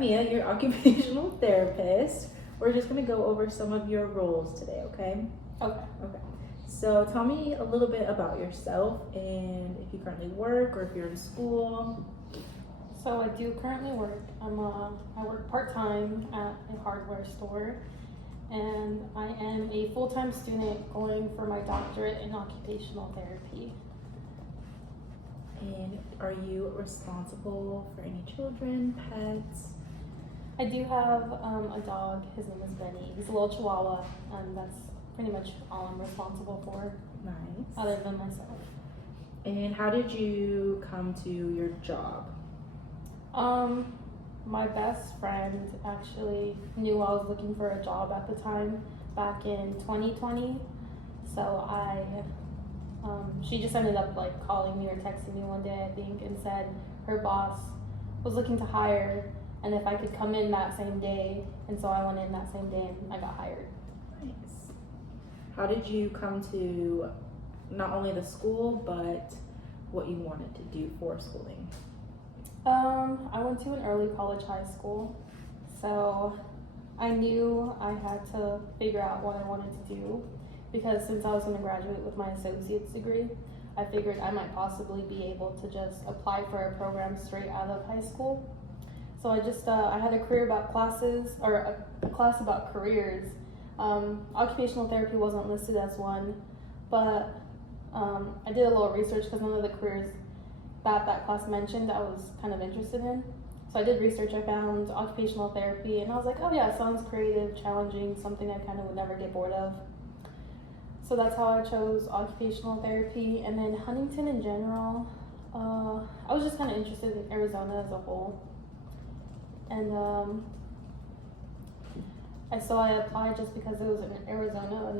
I'm Mia, your occupational therapist. We're just gonna go over some of your roles today, okay? Okay. Okay. So tell me a little bit about yourself and if you currently work or if you're in school. So I do currently work. I work part-time at a hardware store, and I am a full-time student going for my doctorate in occupational therapy. And are you responsible for any children, pets? I do have a dog. His name is Benny. He's a little Chihuahua, and that's pretty much all I'm responsible for, Nice. other than myself. And how did you come to your job? My best friend actually knew I was looking for a job at the time back in 2020. So she just ended up like calling me or texting me one day, I think, and said her boss was looking to hire and if I could come in that same day. And so I went in that same day and I got hired. Nice. How did you come to not only the school, but what you wanted to do for schooling? I went to an early college high school, so I knew I had to figure out what I wanted to do because since I was going to graduate with my associate's degree, I figured I might possibly be able to just apply for a program straight out of high school. So I had a career about classes, or a class about careers. Occupational therapy wasn't listed as one, but I did a little research because none of the careers that class mentioned I was kind of interested in. So I did research, I found occupational therapy, and I was like, oh yeah, it sounds creative, challenging, something I kind of would never get bored of. So that's how I chose occupational therapy. And then Huntington in general, I was just kind of interested in Arizona as a whole. And so I applied just because it was in Arizona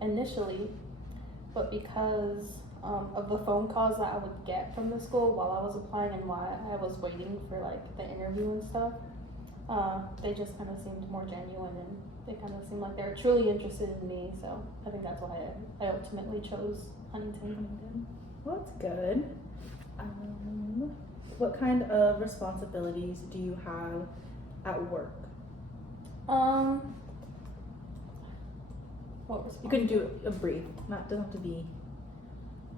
initially, but because of the phone calls that I would get from the school while I was applying and while I was waiting for like the interview and stuff, they just kind of seemed more genuine and they kind of seemed like they were truly interested in me. So I think that's why I ultimately chose Huntington. Well, that's good. What kind of responsibilities do you have at work? What was You can do a brief, doesn't have to be.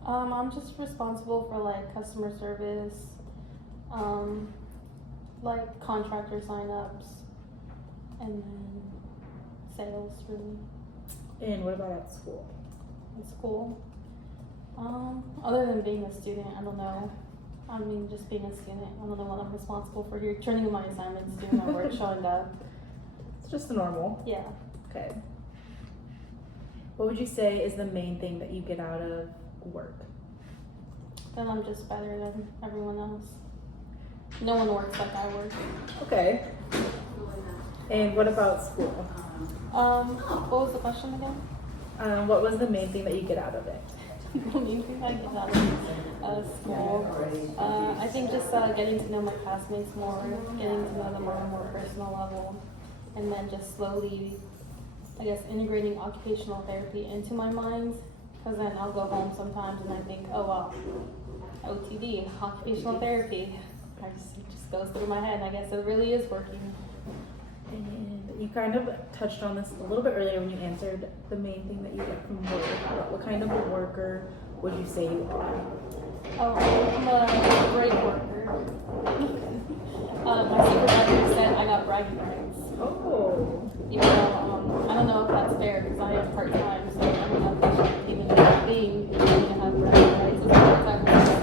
I'm just responsible for like customer service, like contractor signups, and then sales really. And what about at school? In school, other than being a student, I don't know. I mean, just being a student, I don't know what I'm responsible for here. Turning in my assignments, doing my work, showing up. It's just the normal. Yeah. Okay. What would you say is the main thing that you get out of work? Then I'm just better than everyone else. No one works like I work. Okay. And what about school? What was the question again? What was the main thing that you get out of it? The main thing I get out of school, I think just getting to know my classmates more, getting to know them on a more personal level, and then just slowly, I guess, integrating occupational therapy into my mind. Because then I'll go home sometimes and I think, oh well, OTD, occupational therapy. It just goes through my head. I guess it really is working. And you kind of touched on this a little bit earlier when you answered the main thing that you get from work. What kind of a worker would you say you are? Oh, I'm a great worker. My supervisor said I got bragging rights. Oh. Even though I don't know if that's fair because I am part-time, so I don't know if I should even being to have bragging rights as part-time.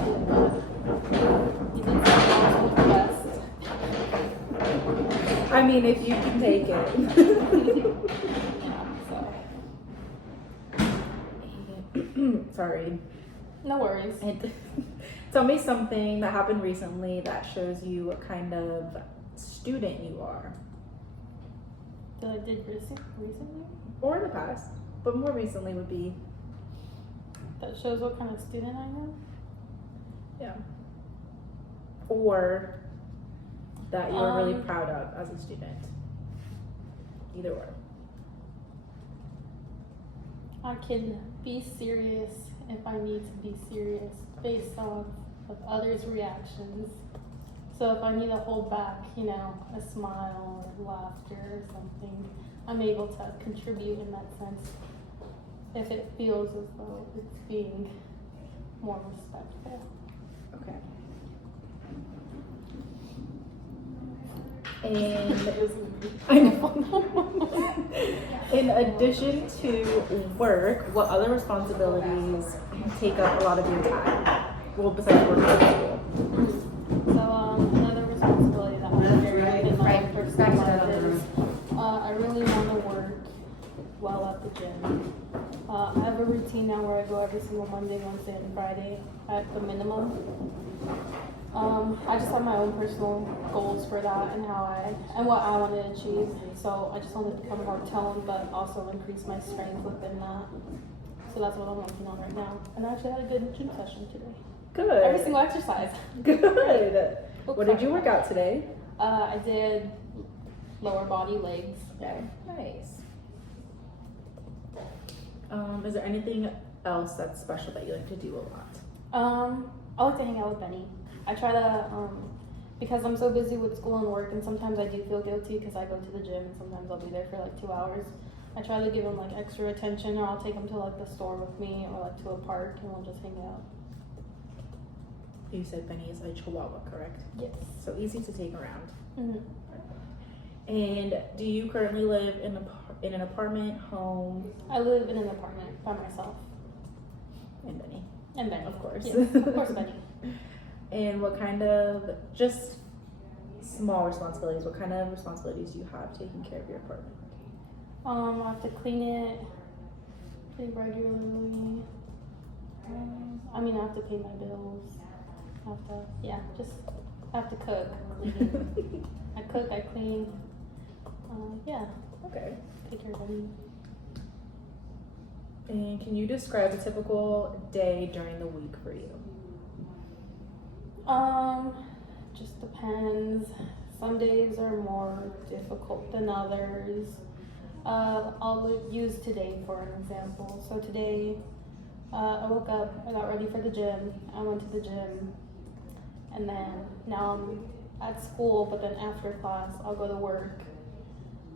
He thinks I'm the best. I mean, if you can take it. Yeah, so. Sorry. No worries. And tell me something that happened recently that shows you what kind of student you are. That I did recently? Or in the past, but more recently would be. That shows what kind of student I am? Yeah. Or that you're really proud of as a student. Either or. I can be serious if I need to be serious based off of others' reactions. So if I need to hold back, you know, a smile or laughter or something, I'm able to contribute in that sense. If it feels as though it's being more respectful. Okay. And I know. In addition to work, what other responsibilities take up a lot of your time? Well, besides work and school. So another responsibility that I'm very in my personal life is I really want to work well at the gym. I have a routine now where I go every single Monday, Wednesday, and Friday at the minimum. I just have my own personal goals for that and what I want to achieve. So I just want to become more toned, but also increase my strength within that. So that's what I'm working on right now. And I actually had a good gym session today. Good. Every single exercise. Good. What did you work out today? I did lower body, legs. Okay. Nice. Is there anything else that's special that you like to do a lot? I like to hang out with Benny. I try to, because I'm so busy with school and work, and sometimes I do feel guilty because I go to the gym and sometimes I'll be there for like 2 hours. I try to give him like extra attention, or I'll take him to like the store with me or like to a park and we'll just hang out. You said Benny is a Chihuahua, correct? Yes. So easy to take around. Mm-hmm. And do you currently live in an apartment, home? I live in an apartment by myself. And Benny. And Benny. Of course. Yes, of course, Benny. And what kind of, just small responsibilities, what kind of responsibilities do you have taking care of your apartment? I have to clean it pretty regularly. I have to pay my bills. I have to cook, clean. I cook, I clean. Yeah. Okay. Take care of them. And can you describe a typical day during the week for you? Just depends. Some days are more difficult than others. I'll use today for an example. So today, I woke up, I got ready for the gym, I went to the gym, and then now I'm at school, but then after class, I'll go to work.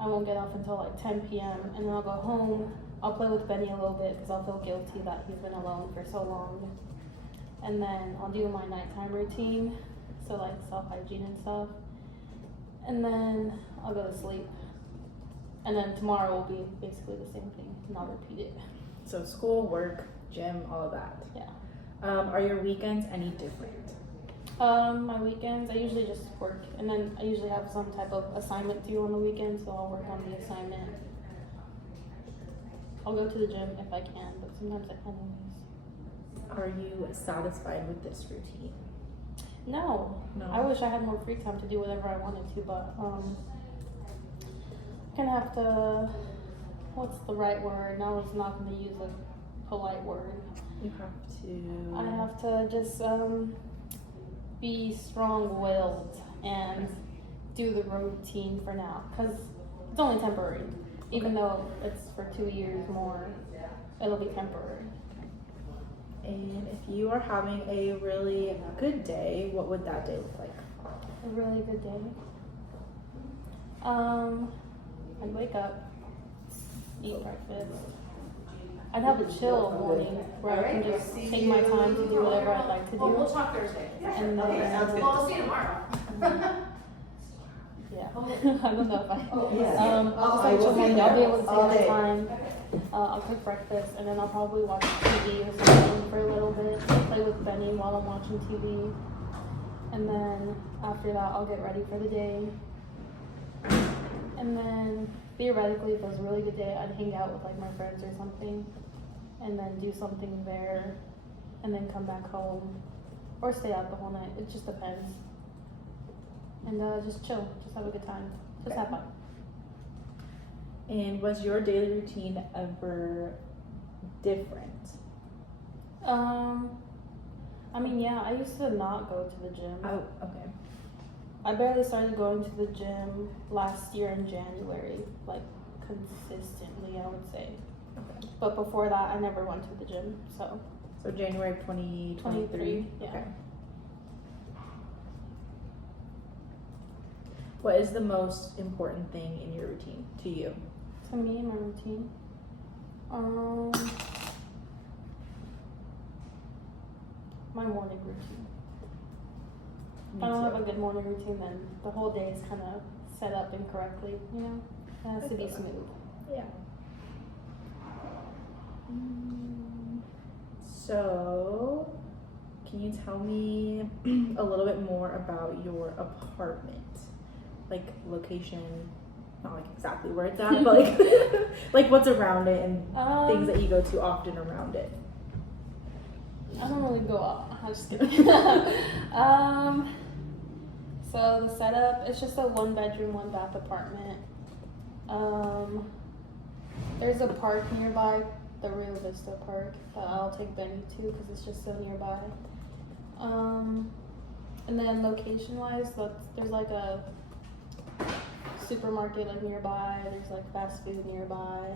I won't get off until like 10 p.m. and then I'll go home. I'll play with Benny a little bit because I'll feel guilty that he's been alone for so long. And then I'll do my nighttime routine, so like self-hygiene and stuff. And then I'll go to sleep. And then tomorrow will be basically the same thing, and I'll repeat it. So school, work, gym, all of that. Yeah. Are your weekends any different? My weekends, I usually just work, and then I usually have some type of assignment due on the weekend, so I'll work on the assignment. I'll go to the gym if I can, but sometimes I can't always. Are you satisfied with this routine? No. I wish I had more free time to do whatever I wanted to, but I'm gonna have to, what's the right word? Now it's not gonna use a polite word. You have to. I have to just be strong-willed and do the routine for now, because it's only temporary. Even though it's for 2 years more, it'll be temporary. And if you are having a really good day, what would that day look like? A really good day. I'd wake up, eat breakfast. I'd have a chill morning where I can just take my time to do whatever I'd like to do. We'll talk Thursday. And then, Well, I'll see you tomorrow. Yeah, I don't know if I. I will see you I'll be able to all take day. my time. I'll cook breakfast, and then I'll probably watch TV or something for a little bit. Play with Benny while I'm watching TV, and then after that, I'll get ready for the day. And then theoretically, if it was a really good day, I'd hang out with like my friends or something, and then do something there, and then come back home, or stay out the whole night. It just depends. And just chill, just have a good time, just have fun. And was your daily routine ever different? Yeah, I used to not go to the gym. Oh, okay. I barely started going to the gym last year in January, like consistently, I would say. Okay. But before that, I never went to the gym, so. So January 2023? Yeah. Okay. What is the most important thing in your routine to you? To me, my routine. My morning routine. If I don't have a good morning routine, then the whole day is kind of set up incorrectly, you know? It has to be smooth. Yeah. So, can you tell me a little bit more about your apartment? Like location, not like exactly where it's at, but like like what's around it and things that you go to often around it. I don't really go out. I'm just kidding. So the setup, it's just a 1-bedroom, 1-bath apartment. There's a park nearby, the Rio Vista Park, that I'll take Benny to because it's just so nearby. And then location-wise, there's like a supermarket like nearby. There's like fast food nearby.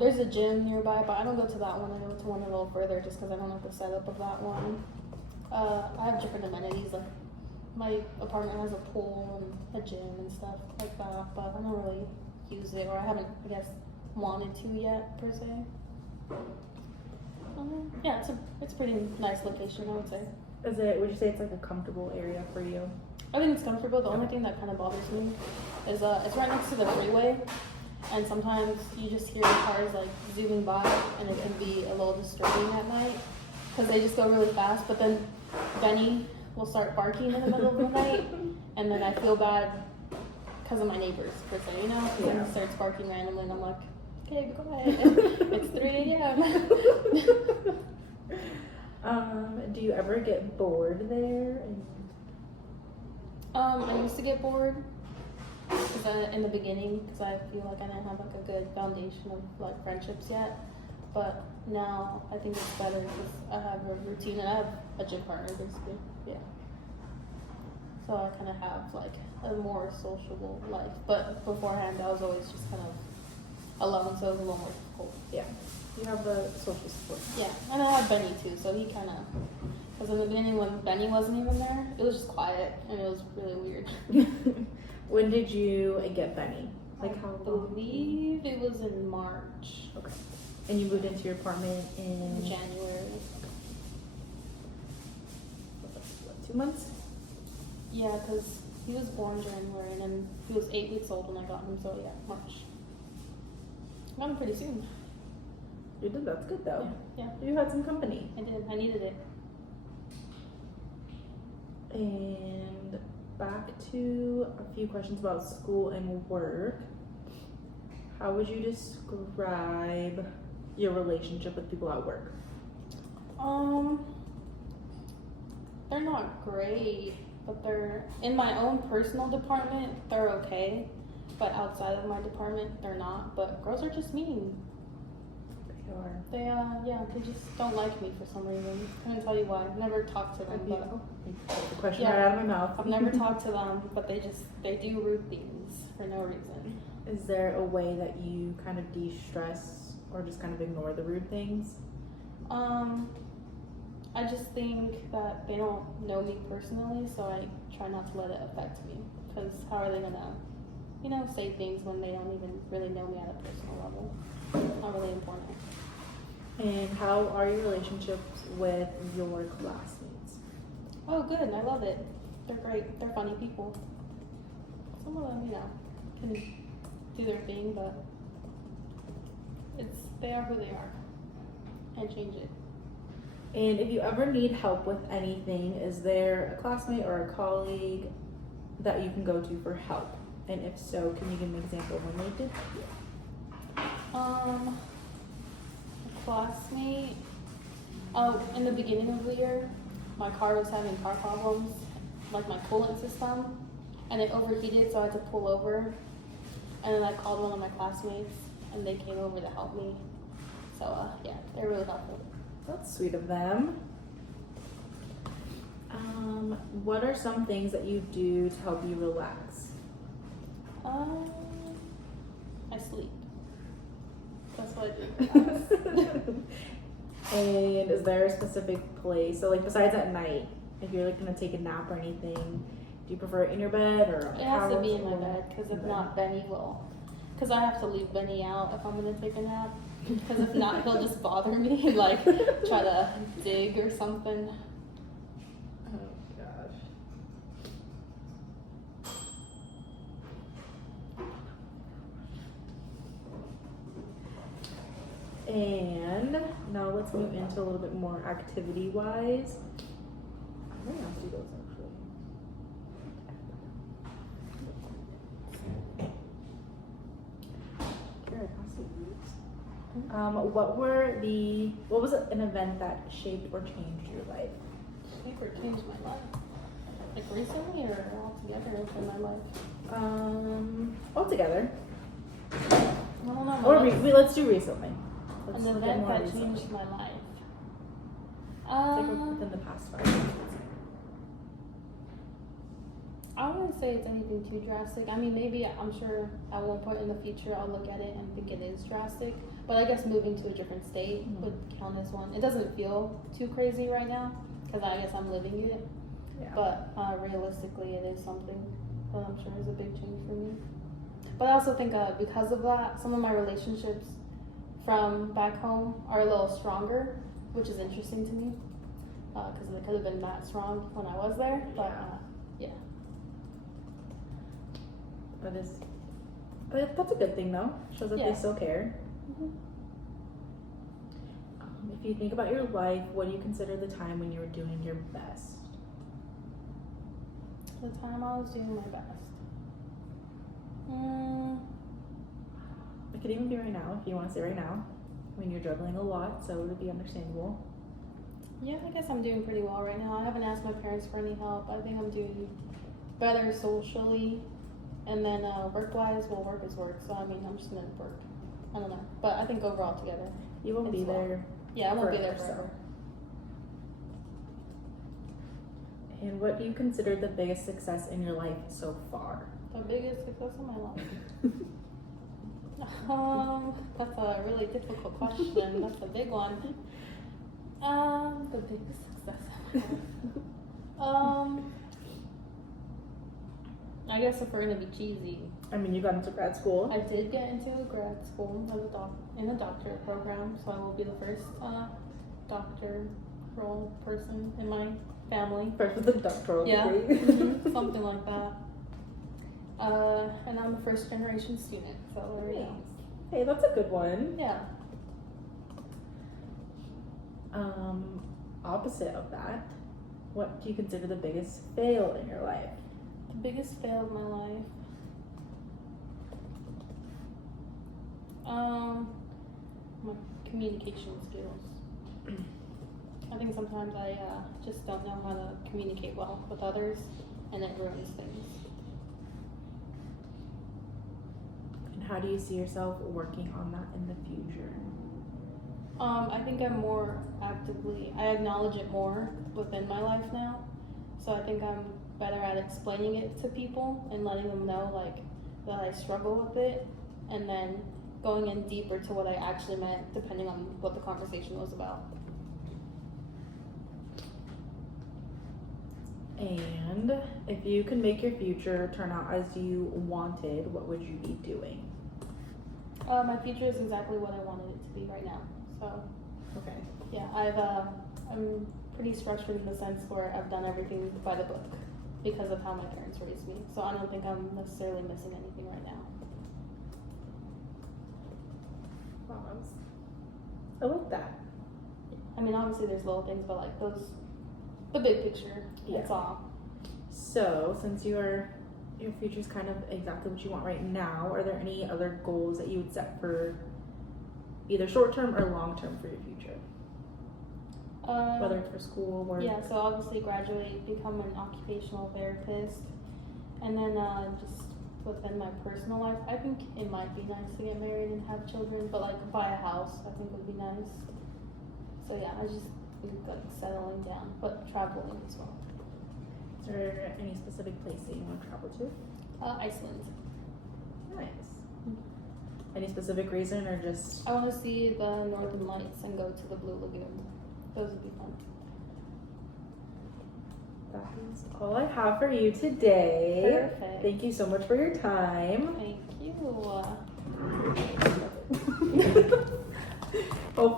There's a gym nearby, but I don't go to that one. I go to one a little further just because I don't know the setup of that one. I have different amenities, like my apartment has a pool and a gym and stuff like that, but I don't really use it, or I haven't, I guess, wanted to yet, per se. Yeah, it's a pretty nice location, I would say. Would you say it's like a comfortable area for you? I think it's comfortable. The only thing that kind of bothers me is it's right next to the freeway, and sometimes you just hear cars like zooming by, and it can be a little disturbing at night because they just go really fast. But then Benny will start barking in the middle of the night, and then I feel bad because of my neighbors, per se, you know? Yeah. And he starts barking randomly, and I'm like, okay, go ahead. It's 3 a.m. Do you ever get bored there? I used to get bored in the beginning because I feel like I didn't have like a good foundation of like friendships yet. But now I think it's better because I have a routine and I have a gym partner basically. Yeah. So I kind of have like a more sociable life. But beforehand, I was always just kind of alone, so it was a little more difficult. Yeah. You have the social support. Yeah, and I have Benny too, so he kind of. Because in the beginning, when Benny wasn't even there, it was just quiet and it was really weird. When did you get Benny? I believe it was in March. Okay. And you moved into your apartment in January. What, 2 months? Yeah, because he was born January and then he was 8 weeks old when I got him, so yeah, March. I got him pretty soon. You did. That's good though. Yeah, You had some company. I did. I needed it. And back to a few questions about school and work. How would you describe your relationship with people at work? They're not great, but they're in my own personal department, they're okay. But outside of my department, they're not. But girls are just mean. They are. They just don't like me for some reason. I couldn't tell you why. I've never talked to them, but Take the question right out of my mouth. I've never talked to them, but they do rude things for no reason. Is there a way that you kind of de-stress or just kind of ignore the rude things? I just think that they don't know me personally, so I try not to let it affect me. Because how are they gonna, say things when they don't even really know me at a personal level? It's not really important. And how are your relationships with your classmates? Oh, good. I love it. They're great. They're funny people. Some of them, can do their thing, but they are who they are. Can't change it. And if you ever need help with anything, is there a classmate or a colleague that you can go to for help? And if so, can you give me an example of when they did help you? A classmate. In the beginning of the year, my car was having car problems, like my coolant system, and it overheated, so I had to pull over. And then I called one of my classmates, and they came over to help me. So they're really helpful. That's sweet of them. What are some things that you do to help you relax? I sleep. That's what I do. And is there a specific place? So like besides at night, if you're like gonna take a nap or anything, Do you prefer it in your bed or on the It has to couch be in my or- bed, because if Okay. not, Benny will. Because I have to leave Benny out if I'm gonna take a nap. Because if not, he'll just bother me, like try to dig or something. Oh gosh. And now let's move into a little bit more activity wise. I may ask you those actually. Here, I'll see these. What was an event that shaped or changed your life? Shape or changed my life? Like recently or altogether in my life? All together. I don't know. Or let's do recently. Let's An look at event more that recently. changed my life. It's like within the past 5 years. I wouldn't say it's anything too drastic. I mean, maybe I'm sure at one point in the future I'll look at it and think it is drastic. But I guess moving to a different state Mhm. would count as one. It doesn't feel too crazy right now because I guess I'm living it. Yeah. But realistically, it is something that I'm sure is a big change for me. But I also think because of that, some of my relationships from back home are a little stronger, which is interesting to me because they could have been that strong when I was there. But yeah. That's a good thing though. Shows that Yeah. they still care. Mhm. If you think about your life, what do you consider the time when you were doing your best? The time I was doing my best. It could even be right now, if you want to say right now. I mean, you're juggling a lot, so it would be understandable. Yeah, I guess I'm doing pretty well right now. I haven't asked my parents for any help. I think I'm doing better socially. And then work-wise, well, work is work. So, I mean, I'm just going to work. I don't know. But I think overall together. You won't be It's well. there. Yeah, I won't be there Forever, so. forever. And what do you consider the biggest success in your life so far? The biggest success in my life. That's a really difficult question. That's a big one. The biggest success in my life. I guess if we're gonna be cheesy, I mean, you got into grad school. I did get into grad school as in a doctorate program, so I will be the first doctoral person in my family. First with a doctoral Yeah, degree. something like that. And I'm a first generation student, so there we go. Hey, that's a good one. Yeah. Opposite of that, what do you consider the biggest fail in your life? The biggest fail of my life. My communication skills. I think sometimes I just don't know how to communicate well with others, and it ruins things. And how do you see yourself working on that in the future? I think I'm more actively, I acknowledge it more within my life now. So I think I'm better at explaining it to people and letting them know like that I struggle with it, and then going in deeper to what I actually meant depending on what the conversation was about. And if you could make your future turn out as you wanted, what would you be doing? My future is exactly what I wanted it to be right now. So Okay. yeah, I'm pretty structured in the sense where I've done everything by the book because of how my parents raised me. So I don't think I'm necessarily missing anything right now. Wow, I like that. I mean, obviously there's little things, but like those, the big picture, that's Yeah. all. So, since your future's kind of exactly what you want right now, are there any other goals that you would set for either short term or long term for your future? Whether it's for school, work. Yeah, so obviously graduate, become an occupational therapist, and then just within my personal life, I think it might be nice to get married and have children, but like buy a house, I think would be nice. So yeah, I just think like settling down, but traveling as well. Is there any specific place that you want to travel to? Iceland. Nice. Any specific reason or just? I want to see the Northern Lights and go to the Blue Lagoon. Those would be fun. That is all I have for you today. Perfect. Thank you so much for your time. Thank you. Hopefully